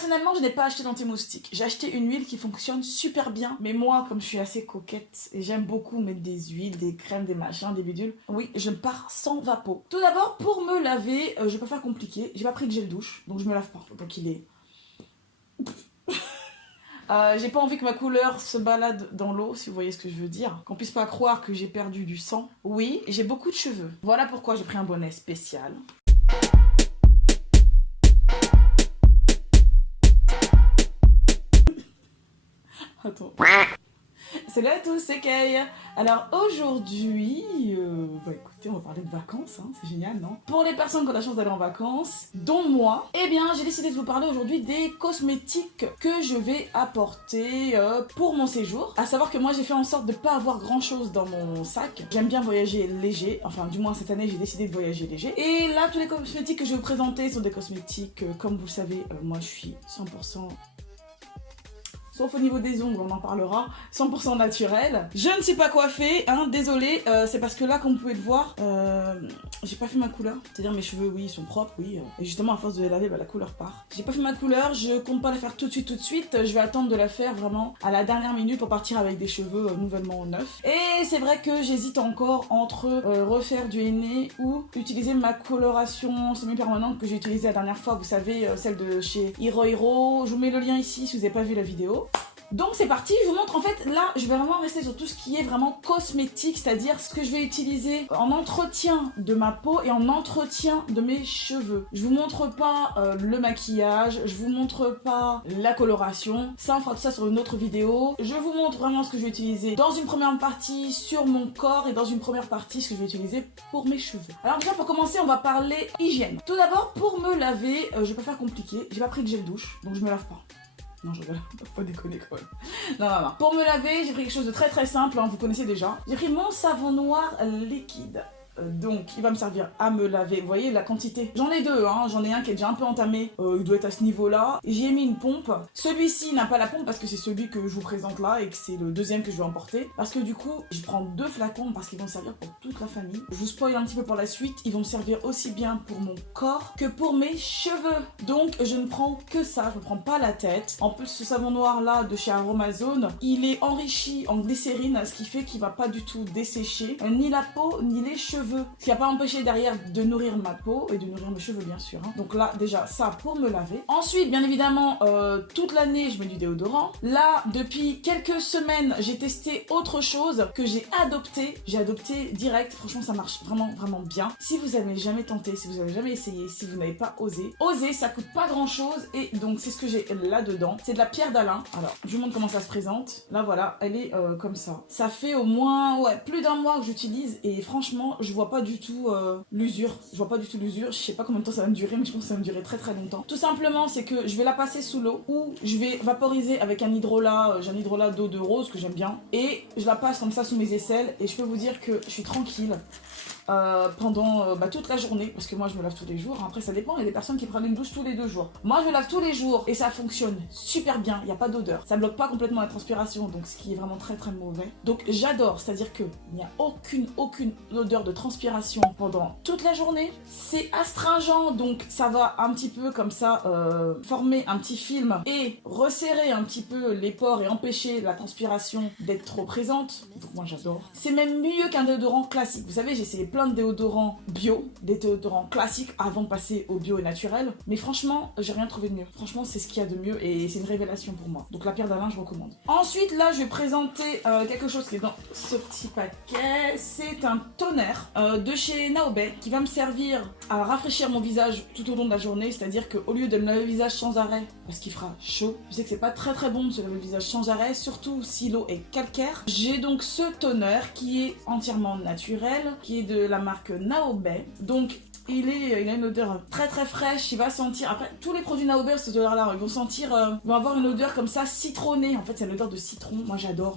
Personnellement, je n'ai pas acheté d'anti-moustique. J'ai acheté une huile qui fonctionne super bien. Mais moi, comme je suis assez coquette et j'aime beaucoup mettre des huiles, des crèmes, des machins, des bidules, oui, je pars sans vapeau. Tout d'abord, pour me laver, je vais pas faire compliqué. J'ai pas pris de gel douche, donc je me lave pas. Donc il est... j'ai pas envie que ma couleur se balade dans l'eau, si vous voyez ce que je veux dire. Qu'on puisse pas croire que j'ai perdu du sang. Oui, j'ai beaucoup de cheveux. Voilà pourquoi j'ai pris un bonnet spécial. Attends. C'est là tous, c'est Kay. Alors aujourd'hui, écoutez, on va parler de vacances, hein, c'est génial, non? Pour les personnes qui ont la chance d'aller en vacances, dont moi, eh bien j'ai décidé de vous parler aujourd'hui des cosmétiques que je vais apporter pour mon séjour. À savoir que moi j'ai fait en sorte de pas avoir grand chose dans mon sac. J'aime bien voyager léger, enfin du moins cette année j'ai décidé de voyager léger. Et là tous les cosmétiques que je vais vous présenter sont des cosmétiques, comme vous le savez, moi je suis 100%... sauf au niveau des ongles, on en parlera, 100% naturel. Je ne suis pas coiffée, hein, désolée, c'est parce que là, comme vous pouvez le voir, j'ai pas fait ma couleur. C'est-à-dire mes cheveux, oui, ils sont propres, oui. Et justement, à force de les laver, bah, la couleur part. J'ai pas fait ma couleur, je compte pas la faire tout de suite. Je vais attendre de la faire vraiment à la dernière minute pour partir avec des cheveux nouvellement neufs. Et c'est vrai que j'hésite encore entre refaire du henné ou utiliser ma coloration semi-permanente que j'ai utilisée la dernière fois, vous savez, celle de chez Hiro Hiro. Je vous mets le lien ici si vous n'avez pas vu la vidéo. Donc c'est parti, je vous montre en fait, là je vais vraiment rester sur tout ce qui est vraiment cosmétique, c'est-à-dire ce que je vais utiliser en entretien de ma peau et en entretien de mes cheveux. Je vous montre pas le maquillage, je vous montre pas la coloration, ça on fera tout ça sur une autre vidéo. Je vous montre vraiment ce que je vais utiliser dans une première partie sur mon corps et dans une première partie ce que je vais utiliser pour mes cheveux. Alors déjà pour commencer on va parler hygiène. Tout d'abord pour me laver, je vais pas faire compliqué, j'ai pas pris de gel douche donc je me lave pas. Non, je rigole, faut pas déconner quand même. Non. Pour me laver, j'ai pris quelque chose de très simple, hein, vous connaissez déjà. J'ai pris mon savon noir liquide. Donc, il va me servir à me laver. Vous voyez la quantité. J'en ai deux, hein. J'en ai un qui est déjà un peu entamé. Il doit être à ce niveau-là. J'y ai mis une pompe. Celui-ci n'a pas la pompe parce que c'est celui que je vous présente là et que c'est le deuxième que je vais emporter. Parce que du coup, je prends deux flacons parce qu'ils vont servir pour toute la famille. Je vous spoil un petit peu pour la suite. Ils vont me servir aussi bien pour mon corps que pour mes cheveux. Donc, je ne prends que ça. Je ne prends pas la tête. En plus, ce savon noir là de chez Aromazone, il est enrichi en glycérine, ce qui fait qu'il va pas du tout dessécher ni la peau ni les cheveux. Ce qui n'a pas empêché derrière de nourrir ma peau et de nourrir mes cheveux bien sûr. Hein. Donc là déjà ça pour me laver. Ensuite bien évidemment toute l'année je mets du déodorant. Là depuis quelques semaines j'ai testé autre chose que j'ai adopté. J'ai adopté direct. Franchement ça marche vraiment bien. Si vous avez jamais tenté, si vous avez jamais essayé, si vous n'avez pas osé, ça coûte pas grand chose et donc c'est ce que j'ai là dedans. C'est de la pierre d'Alain. Alors je vous montre comment ça se présente. Là voilà elle est comme ça. Ça fait au moins plus d'un mois que j'utilise et franchement je vois pas du tout l'usure. Je vois pas du tout l'usure. Je sais pas combien de temps ça va me durer, mais je pense que ça va me durer très longtemps. Tout simplement, c'est que je vais la passer sous l'eau ou je vais vaporiser avec un hydrolat. J'ai un hydrolat d'eau de rose que j'aime bien. Et je la passe comme ça sous mes aisselles. Et je peux vous dire que je suis tranquille. Pendant toute la journée parce que moi je me lave tous les jours. Après ça dépend, il y a des personnes qui prennent une douche tous les 2 jours. Moi je me lave tous les jours et ça fonctionne super bien, il n'y a pas d'odeur. Ça bloque pas complètement la transpiration donc ce qui est vraiment très mauvais. Donc j'adore, c'est-à-dire que il n'y a aucune odeur de transpiration pendant toute la journée. C'est astringent donc ça va un petit peu comme ça former un petit film et resserrer un petit peu les pores et empêcher la transpiration d'être trop présente. Donc moi j'adore. C'est même mieux qu'un déodorant classique. Vous savez j'ai essayé plein de déodorants bio, des déodorants classiques avant de passer au bio et naturel. Mais franchement, j'ai rien trouvé de mieux. Franchement, c'est ce qu'il y a de mieux et c'est une révélation pour moi. Donc la pierre d'Alain, je recommande. Ensuite, là, je vais présenter quelque chose qui est dans ce petit paquet. C'est un toner de chez Naobé qui va me servir à rafraîchir mon visage tout au long de la journée. C'est-à-dire qu'au lieu de me laver le visage sans arrêt, parce qu'il fera chaud, je sais que c'est pas très bon de se laver le visage sans arrêt, surtout si l'eau est calcaire. J'ai donc ce toner qui est entièrement naturel, qui est de la marque Naobé. Donc il a une odeur très fraîche, il va sentir, après tous les produits Naobé, cette odeur là, ils vont avoir une odeur comme ça citronnée, en fait c'est l'odeur de citron, moi j'adore,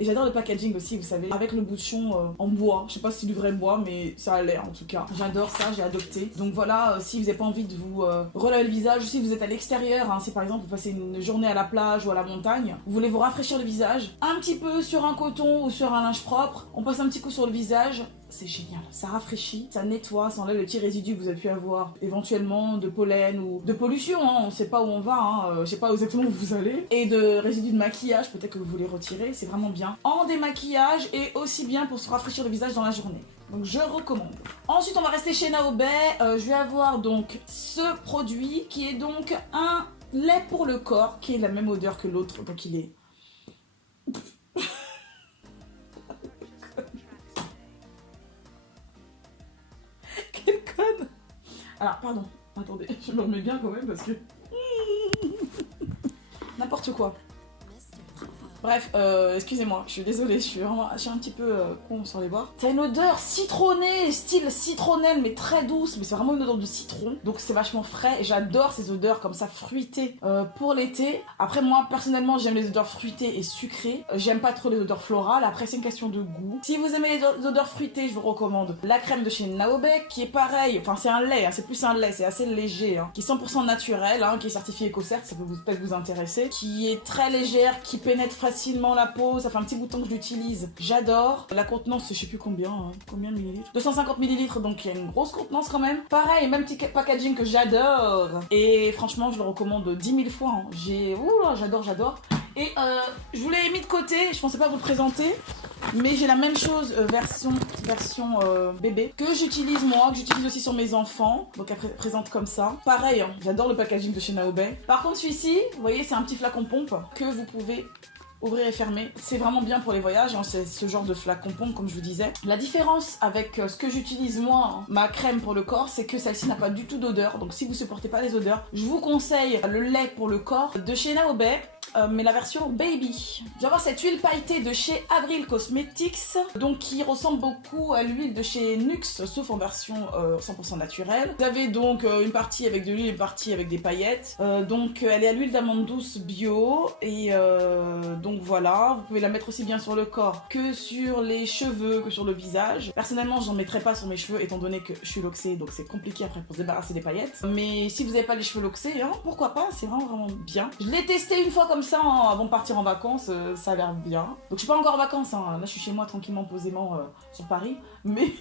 et j'adore le packaging aussi, vous savez, avec le bouchon en bois, je sais pas si c'est du vrai bois, mais ça a l'air en tout cas, j'adore ça, j'ai adopté. Donc voilà, si vous n'avez pas envie de vous relaver le visage, si vous êtes à l'extérieur, hein, si par exemple vous passez une journée à la plage ou à la montagne, vous voulez vous rafraîchir le visage, un petit peu sur un coton ou sur un linge propre, on passe un petit coup sur le visage, c'est génial. Ça rafraîchit, ça nettoie, ça enlève les petits résidus que vous avez pu avoir éventuellement de pollen ou de pollution, hein. On sait pas où on va, hein. Je sais pas exactement où vous allez. Et de résidus de maquillage, peut-être que vous voulez retirer, c'est vraiment bien. En démaquillage et aussi bien pour se rafraîchir le visage dans la journée. Donc je recommande. Ensuite on va rester chez Naobé. Je vais avoir donc ce produit qui est donc un lait pour le corps qui est la même odeur que l'autre. Donc il est... Quelle conne. Alors pardon, attendez, je me remets bien quand même parce que... N'importe quoi. Bref, excusez-moi, je suis désolée, je suis un petit peu con sur les bords. Ça a une odeur citronnée, style citronnelle, mais très douce, mais c'est vraiment une odeur de citron. Donc c'est vachement frais et j'adore ces odeurs comme ça fruitées pour l'été. Après moi, personnellement, j'aime les odeurs fruitées et sucrées. J'aime pas trop les odeurs florales, après c'est une question de goût. Si vous aimez les odeurs fruitées, je vous recommande la crème de chez Naobé, qui est pareil, enfin c'est un lait, hein, c'est plus un lait, c'est assez léger, hein, qui est 100% naturel, hein, qui est certifié EcoCert, ça peut peut-être vous intéresser, qui est très légère, qui pénètre facilement la peau, ça fait un petit bout de temps que je l'utilise, j'adore. La contenance, je sais plus combien, hein, combien de millilitres, 250 millilitres, donc il y a une grosse contenance quand même. Pareil, même petit packaging que j'adore, et franchement je le recommande 10 000 fois, hein. J'adore. Et je vous l'ai mis de côté, je pensais pas vous le présenter, mais j'ai la même chose version bébé que j'utilise moi, que j'utilise aussi sur mes enfants, donc elle présente comme ça. Pareil, hein, j'adore le packaging de chez Naobé. Par contre celui-ci, vous voyez, c'est un petit flacon pompe que vous pouvez ouvrir et fermer. C'est vraiment bien pour les voyages, hein, c'est ce genre de flacon pompe comme je vous disais. La différence avec ce que j'utilise moi, hein, ma crème pour le corps, c'est que celle-ci n'a pas du tout d'odeur, donc si vous supportez pas les odeurs, je vous conseille le lait pour le corps de chez Naobé. Mais la version baby. Je vais avoir cette huile pailletée de chez Avril Cosmetics, donc qui ressemble beaucoup à l'huile de chez Nux, sauf en version 100% naturelle. Vous avez donc une partie avec de l'huile et une partie avec des paillettes. Donc elle est à l'huile d'amande douce bio, et donc voilà, vous pouvez la mettre aussi bien sur le corps que sur les cheveux, que sur le visage. Personnellement, j'en mettrai pas sur mes cheveux étant donné que je suis loxée, donc c'est compliqué après pour se débarrasser des paillettes. Mais si vous n'avez pas les cheveux loxés, hein, pourquoi pas, c'est vraiment bien. Je l'ai testé une fois comme ça avant de partir en vacances, ça a l'air bien. Donc je suis pas encore en vacances, hein. Là je suis chez moi tranquillement, posément sur Paris, mais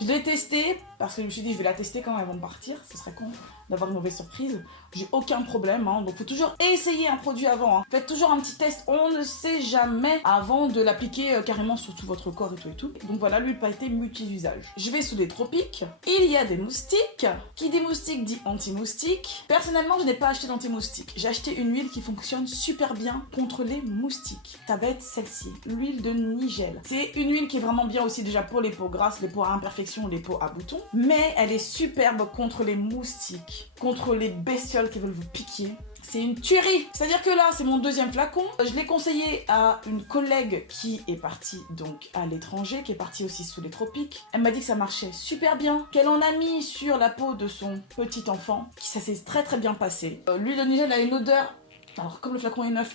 je l'ai testé parce que je me suis dit je vais la tester quand même avant de partir, ce serait con d'avoir une mauvaise surprise. J'ai aucun problème, hein. Donc faut toujours essayer un produit avant, hein. Faites toujours un petit test, on ne sait jamais avant de l'appliquer carrément sur tout votre corps et tout. Donc voilà, l'huile pailletée multi-usage. Je vais sous les tropiques, il y a des moustiques. Qui dit moustique dit anti-moustique. Personnellement je n'ai pas acheté d'anti-moustique, j'ai acheté une huile qui fonctionne super bien contre les moustiques. Ça va être celle-ci, l'huile de Nigel. C'est une huile qui est vraiment bien aussi déjà pour les peaux grasses, les peaux à imperfection, les peaux à boutons, mais elle est superbe contre les moustiques, contre les bestioles qui veulent vous piquer. C'est une tuerie. C'est-à-dire que là, c'est mon deuxième flacon. Je l'ai conseillé à une collègue qui est partie donc à l'étranger, qui est partie aussi sous les tropiques. Elle m'a dit que ça marchait super bien, qu'elle en a mis sur la peau de son petit enfant, qui ça s'est très très bien passé. L'huile de Nigel a une odeur, alors comme le flacon est neuf,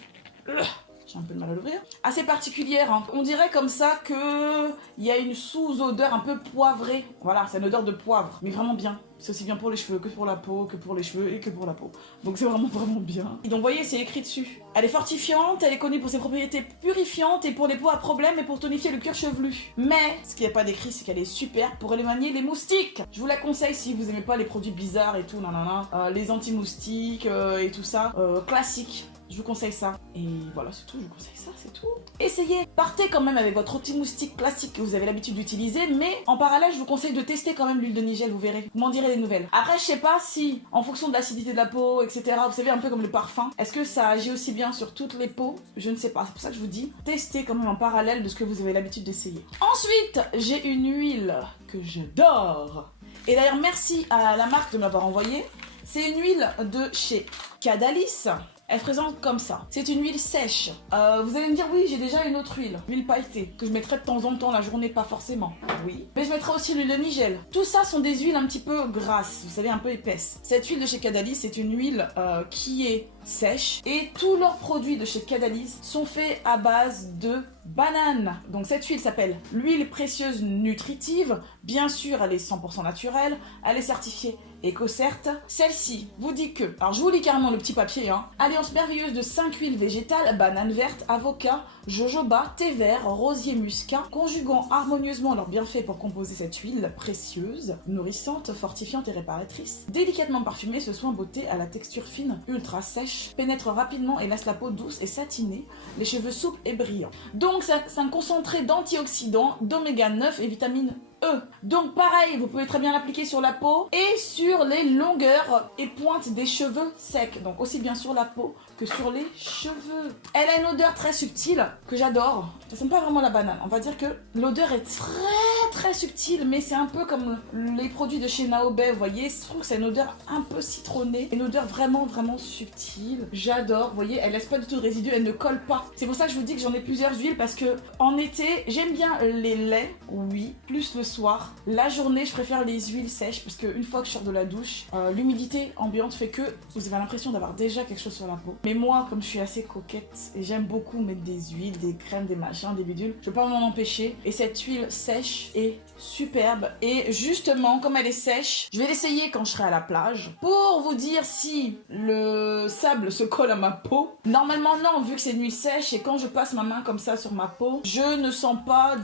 j'ai un peu de mal à l'ouvrir, assez particulière, hein. On dirait comme ça que il y a une sous-odeur un peu poivrée. Voilà, c'est une odeur de poivre, mais vraiment bien. C'est aussi bien pour les cheveux que pour la peau, que pour les cheveux et que pour la peau. Donc c'est vraiment bien. Et donc vous voyez, c'est écrit dessus. Elle est fortifiante, elle est connue pour ses propriétés purifiantes et pour les peaux à problème et pour tonifier le cuir chevelu. Mais ce qui n'est pas décrit, c'est qu'elle est super pour éloigner les moustiques. Je vous la conseille si vous aimez pas les produits bizarres et tout, les anti-moustiques et tout ça, classique. Je vous conseille ça. Et voilà, c'est tout, je vous conseille ça, c'est tout. Essayez. Partez quand même avec votre anti-moustique classique que vous avez l'habitude d'utiliser, mais en parallèle, je vous conseille de tester quand même l'huile de Nigel, vous verrez. Vous m'en direz des nouvelles. Après, je sais pas si, en fonction de l'acidité de la peau, etc., vous savez, un peu comme le parfum, est-ce que ça agit aussi bien sur toutes les peaux? Je ne sais pas. C'est pour ça que je vous dis, testez quand même en parallèle de ce que vous avez l'habitude d'essayer. Ensuite, j'ai une huile que j'adore. Et d'ailleurs, merci à la marque de me l'avoir envoyée. C'est une huile de chez Cadalis. Elle présente comme ça. C'est une huile sèche. Vous allez me dire, oui, j'ai déjà une autre huile pailletée, que je mettrai de temps en temps la journée, pas forcément. Oui. Mais je mettrai aussi l'huile de Nigel. Tout ça sont des huiles un petit peu grasses, vous savez, un peu épaisses. Cette huile de chez Cadalis, c'est une huile qui est sèche. Et tous leurs produits de chez Cadalis sont faits à base de banane. Donc cette huile s'appelle l'huile précieuse nutritive. Bien sûr, elle est 100% naturelle. Elle est certifiée EcoCert. Celle-ci vous dit que, alors je vous lis carrément le petit papier, alliance merveilleuse de 5 huiles végétales, banane verte, avocat, jojoba, thé vert, rosier muscat, conjuguant harmonieusement leurs bienfaits pour composer cette huile précieuse, nourrissante, fortifiante et réparatrice. Délicatement parfumée, ce soin beauté à la texture fine, ultra sèche, pénètre rapidement et laisse la peau douce et satinée, les cheveux souples et brillants. Donc c'est un concentré d'antioxydants, d'oméga 9 et vitamine E. Donc pareil, vous pouvez très bien l'appliquer sur la peau et sur les longueurs et pointes des cheveux secs. Donc aussi bien sur la peau que sur les cheveux. Elle a une odeur très subtile que j'adore. Ça sent pas vraiment la banane. On va dire que l'odeur est très subtile, mais c'est un peu comme les produits de chez Naobé, vous voyez. Je trouve que c'est une odeur un peu citronnée, une odeur vraiment subtile. J'adore, vous voyez, elle laisse pas du tout de résidus, elle ne colle pas. C'est pour ça que je vous dis que j'en ai plusieurs huiles parce que en été, j'aime bien les laits, oui, plus le soir. La journée, je préfère les huiles sèches parce qu'une fois que je sors de la douche, l'humidité ambiante fait que vous avez l'impression d'avoir déjà quelque chose sur la peau. Mais moi, comme je suis assez coquette et j'aime beaucoup mettre des huiles, des crèmes, des machins, des bidules, je peux pas m'en empêcher. Et cette huile sèche est superbe. Et justement, comme elle est sèche, je vais l'essayer quand je serai à la plage pour vous dire si le sable se colle à ma peau. Normalement, non, vu que c'est une huile sèche et quand je passe ma main comme ça sur ma peau, je ne sens pas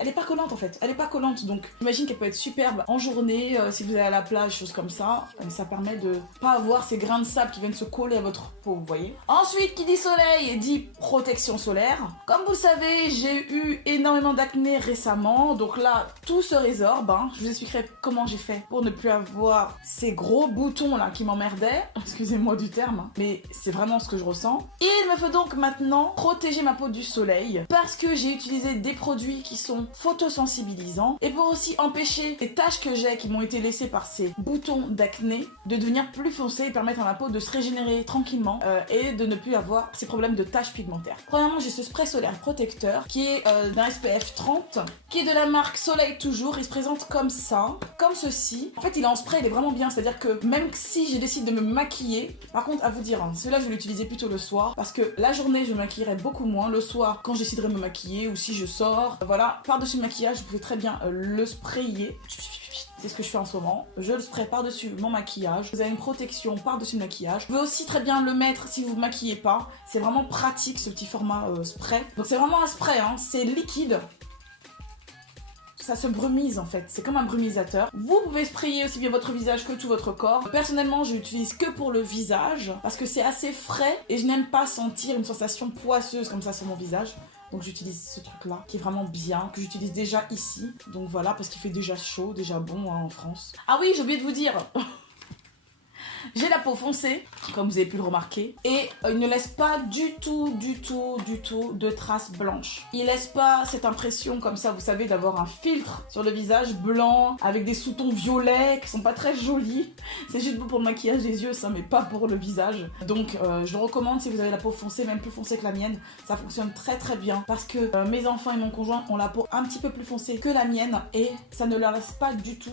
Elle est pas collante en fait. Elle est pas collante, donc j'imagine qu'elle peut être superbe en journée si vous allez à la plage, choses comme ça. Ça permet de pas avoir ces grains de sable qui viennent se coller à votre peau, vous voyez. Ensuite, qui dit soleil dit protection solaire. Comme vous le savez, j'ai eu énormément d'acné récemment, donc là, tout se résorbe. Je vous expliquerai comment j'ai fait pour ne plus avoir ces gros boutons là qui m'emmerdaient. Excusez-moi du terme, mais c'est vraiment ce que je ressens. Et il me faut donc maintenant protéger ma peau du soleil parce que j'ai utilisé des produits qui sont photosensibilisants et pour aussi empêcher les taches que j'ai qui m'ont été laissées par ces boutons d'acné de devenir plus foncées et permettre à ma peau de se régénérer tranquillement et de ne plus avoir ces problèmes de taches pigmentaires. Premièrement, j'ai ce spray solaire protecteur qui est d'un SPF 30 qui est de la marque Soleil Toujours. Il se présente comme ça, comme ceci. En fait, il est en spray, il est vraiment bien, c'est-à-dire que même si je décide de me maquiller, par contre, à vous dire, celui-là, je vais l'utiliser plutôt le soir parce que la journée, je me maquillerai beaucoup moins. Le soir, quand je déciderai de me maquiller ou si je sors, voilà, par-dessus le maquillage, vous pouvez très bien le sprayer. C'est ce que je fais en ce moment. Je le spray par-dessus mon maquillage. Vous avez une protection par-dessus le maquillage. Vous pouvez aussi très bien le mettre si vous ne maquillez pas. C'est vraiment pratique ce petit format spray. Donc c'est vraiment un spray, c'est liquide. Ça se brumise en fait, c'est comme un brumisateur. Vous pouvez sprayer aussi bien votre visage que tout votre corps. Personnellement, je l'utilise que pour le visage parce que c'est assez frais et je n'aime pas sentir une sensation poisseuse comme ça sur mon visage. Donc j'utilise ce truc là qui est vraiment bien, que j'utilise déjà ici. Donc voilà, parce qu'il fait déjà chaud, déjà bon en France. Ah oui, j'ai oublié de vous dire j'ai la peau foncée, comme vous avez pu le remarquer, et il ne laisse pas du tout de traces blanches. Il laisse pas cette impression comme ça, vous savez, d'avoir un filtre sur le visage blanc, avec des sous-tons violets qui sont pas très jolis. C'est juste pour le maquillage des yeux, ça, mais pas pour le visage. Donc je le recommande si vous avez la peau foncée, même plus foncée que la mienne. Ça fonctionne très bien, parce que mes enfants et mon conjoint ont la peau un petit peu plus foncée que la mienne, et ça ne leur laisse pas du tout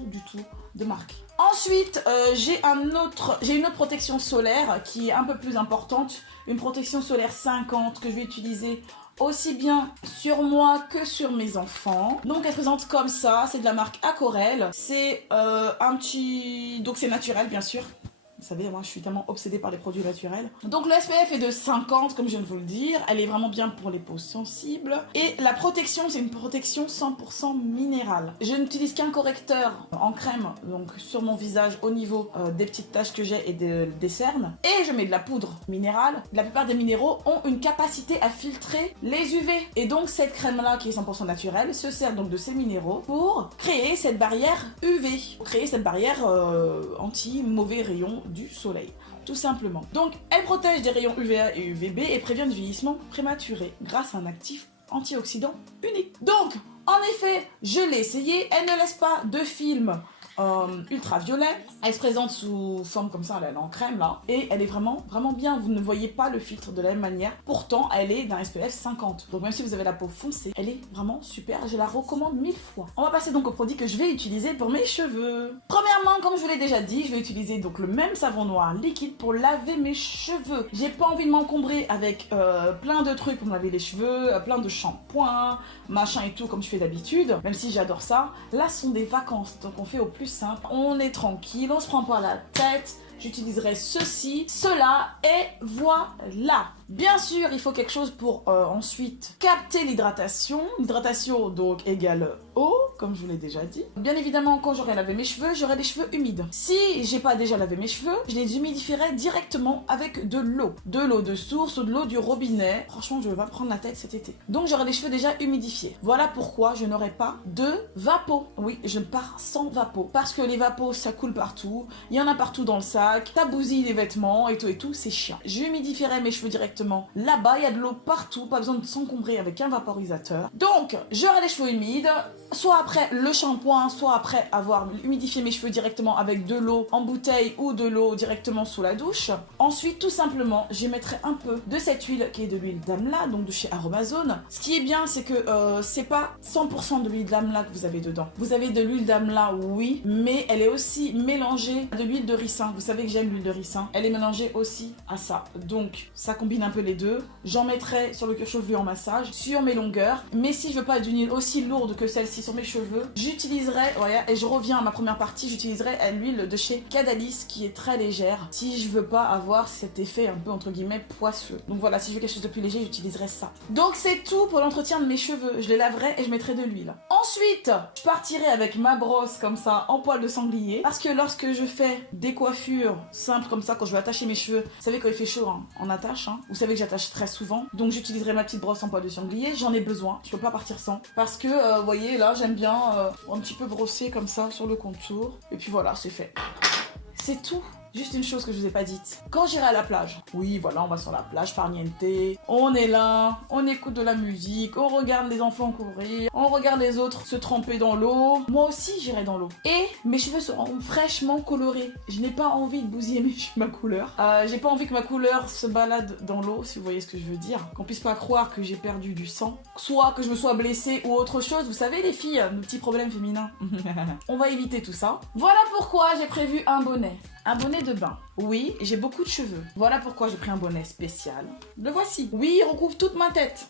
de marque. Ensuite, j'ai une autre protection solaire qui est un peu plus importante, une protection solaire 50 que je vais utiliser aussi bien sur moi que sur mes enfants. Donc elle se présente comme ça, c'est de la marque Aquarelle, c'est donc c'est naturel bien sûr. Vous savez, moi je suis tellement obsédée par les produits naturels. Donc le SPF est de 50, comme je viens de vous le dire. Elle est vraiment bien pour les peaux sensibles. Et la protection, c'est une protection 100% minérale. Je n'utilise qu'un correcteur en crème, donc sur mon visage au niveau des petites taches que j'ai et des cernes. Et je mets de la poudre minérale. La plupart des minéraux ont une capacité à filtrer les UV. Et donc cette crème-là, qui est 100% naturelle, se sert donc de ces minéraux pour créer cette barrière UV. Pour créer cette barrière anti-mauvais rayons du soleil, tout simplement. Donc elle protège des rayons UVA et UVB et prévient le vieillissement prématuré grâce à un actif antioxydant unique. Donc en effet, je l'ai essayé, elle ne laisse pas de film ultraviolet. Elle se présente sous forme comme ça, elle est en crème là. Et elle est vraiment, vraiment bien. Vous ne voyez pas le filtre de la même manière. Pourtant, elle est d'un SPF 50. Donc même si vous avez la peau foncée, elle est vraiment super. Je la recommande 1000 fois. On va passer donc au produit que je vais utiliser pour mes cheveux. Premièrement, comme je vous l'ai déjà dit, je vais utiliser donc le même savon noir liquide pour laver mes cheveux. J'ai pas envie de m'encombrer avec plein de trucs pour me laver les cheveux, plein de shampoings, machin et tout comme je fais d'habitude. Même si j'adore ça. Là, ce sont des vacances. Donc on fait au plus simple. On est tranquille, on se prend pas la tête. J'utiliserai ceci, cela et voilà. Bien sûr, il faut quelque chose pour ensuite capter l'hydratation. L'hydratation donc égale eau, comme je vous l'ai déjà dit. Bien évidemment, quand j'aurai lavé mes cheveux, j'aurai les cheveux humides. Si j'ai pas déjà lavé mes cheveux, je les humidifierai directement avec de l'eau. De l'eau de source ou de l'eau du robinet. Franchement, je vais pas prendre la tête cet été. Donc j'aurai les cheveux déjà humidifiés. Voilà pourquoi je n'aurai pas de vapeau. Oui, je pars sans vapeau. Parce que les vapos, ça coule partout. Il y en a partout dans le sac. Ça bousille les vêtements et tout, c'est chiant. J'humidifierai mes cheveux directement là-bas, il y a de l'eau partout, pas besoin de s'encombrer avec un vaporisateur. Donc, j'aurai les cheveux humides, soit après le shampoing, soit après avoir humidifié mes cheveux directement avec de l'eau en bouteille ou de l'eau directement sous la douche. Ensuite, tout simplement, je mettrai un peu de cette huile qui est de l'huile d'amla, donc de chez Aromazone. Ce qui est bien, c'est que c'est pas 100% de l'huile d'amla que vous avez dedans. Vous avez de l'huile d'amla, oui, mais elle est aussi mélangée à de l'huile de ricin. Vous savez que j'aime l'huile de ricin. Elle est mélangée aussi à ça. Donc, ça combine un peu les deux. J'en mettrai sur le cuir chevelu en massage, sur mes longueurs. Mais si je veux pas d'une huile aussi lourde que celle-ci sur mes cheveux, j'utiliserai, voilà, et je reviens à ma première partie, j'utiliserai l'huile de chez Cadalis qui est très légère. Si je veux pas avoir cet effet un peu entre guillemets poisseux. Donc voilà, si je veux quelque chose de plus léger, j'utiliserai ça. Donc c'est tout pour l'entretien de mes cheveux. Je les laverai et je mettrai de l'huile. Ensuite, je partirai avec ma brosse comme ça en poil de sanglier. Parce que lorsque je fais des coiffures simples comme ça, quand je veux attacher mes cheveux, vous savez quand il fait chaud, hein, on attache, hein. Vous savez que j'attache très souvent. Donc j'utiliserai ma petite brosse en poil de sanglier. J'en ai besoin. Je peux pas partir sans. Parce que, vous voyez, là, j'aime bien un petit peu brosser comme ça sur le contour. Et puis voilà, c'est fait. C'est tout. Juste une chose que je vous ai pas dite. Quand j'irai à la plage, oui, voilà, on va sur la plage, farniente, on est là, on écoute de la musique, on regarde les enfants courir, on regarde les autres se tremper dans l'eau. Moi aussi, j'irai dans l'eau. Et mes cheveux seront fraîchement colorés. Je n'ai pas envie de bousiller ma couleur. J'ai pas envie que ma couleur se balade dans l'eau, si vous voyez ce que je veux dire. Qu'on puisse pas croire que j'ai perdu du sang. Soit que je me sois blessée ou autre chose. Vous savez, les filles, nos petits problèmes féminins. On va éviter tout ça. Voilà pourquoi j'ai prévu un bonnet. Un bonnet de bain. Oui, j'ai beaucoup de cheveux. Voilà pourquoi j'ai pris un bonnet spécial. Le voici. Oui, il recouvre toute ma tête.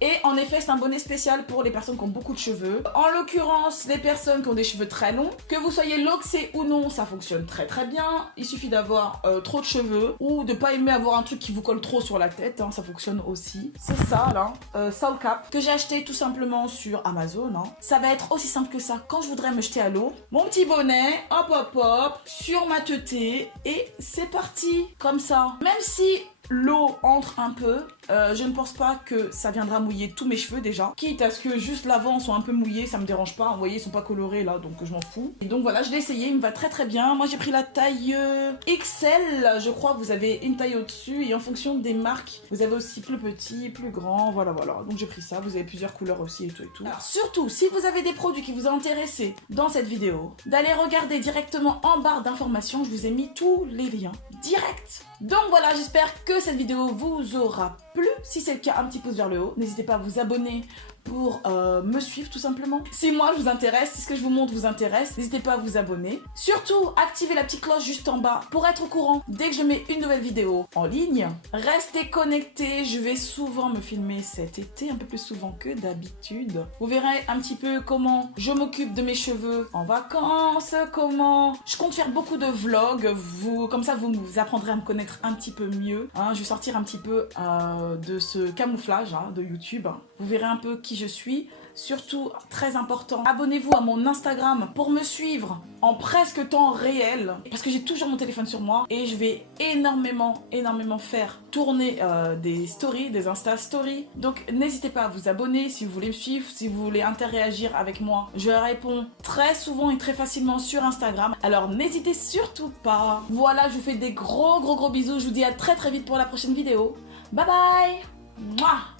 Et en effet, c'est un bonnet spécial pour les personnes qui ont beaucoup de cheveux. En l'occurrence, les personnes qui ont des cheveux très longs. Que vous soyez loxé ou non, ça fonctionne très très bien. Il suffit d'avoir trop de cheveux ou de pas aimer avoir un truc qui vous colle trop sur la tête. Hein, ça fonctionne aussi. C'est ça là, Soul Cap, que j'ai acheté tout simplement sur Amazon. Hein. Ça va être aussi simple que ça. Quand je voudrais me jeter à l'eau, mon petit bonnet, hop hop hop, sur ma teuté et c'est parti comme ça. Même si l'eau entre un peu, je ne pense pas que ça viendra mouiller tous mes cheveux déjà. Quitte à ce que juste l'avant soit un peu mouillé, ça me dérange pas. Vous voyez, ils sont pas colorés là, donc je m'en fous. Et donc voilà, je l'ai essayé, il me va très très bien. Moi j'ai pris la taille XL, je crois. Vous avez une taille au-dessus et en fonction des marques, vous avez aussi plus petit, plus grand, voilà voilà. Donc j'ai pris ça, vous avez plusieurs couleurs aussi et tout et tout. Alors surtout, si vous avez des produits qui vous ont intéressé dans cette vidéo, d'aller regarder directement en barre d'informations, je vous ai mis tous les liens directs. Donc voilà, j'espère que cette vidéo vous aura plu. Si c'est le cas, un petit pouce vers le haut. N'hésitez pas à vous abonner pour me suivre tout simplement. Si moi je vous intéresse, si ce que je vous montre vous intéresse, n'hésitez pas à vous abonner. Surtout, activez la petite cloche juste en bas pour être au courant dès que je mets une nouvelle vidéo en ligne. Restez connectés, je vais souvent me filmer cet été, un peu plus souvent que d'habitude. Vous verrez un petit peu comment je m'occupe de mes cheveux en vacances, comment je compte faire beaucoup de vlogs. Comme ça, vous apprendrez à me connaître un petit peu mieux. Hein, je vais sortir un petit peu de ce camouflage de YouTube. Vous verrez un peu qui je suis. Surtout, très important, abonnez-vous à mon Instagram pour me suivre en presque temps réel. Parce que j'ai toujours mon téléphone sur moi et je vais énormément faire tourner des stories, des Insta Stories. Donc n'hésitez pas à vous abonner si vous voulez me suivre, si vous voulez interagir avec moi. Je réponds très souvent et très facilement sur Instagram. Alors n'hésitez surtout pas. Voilà, je vous fais des gros bisous. Je vous dis à très vite pour la prochaine vidéo. Bye bye. Mouah.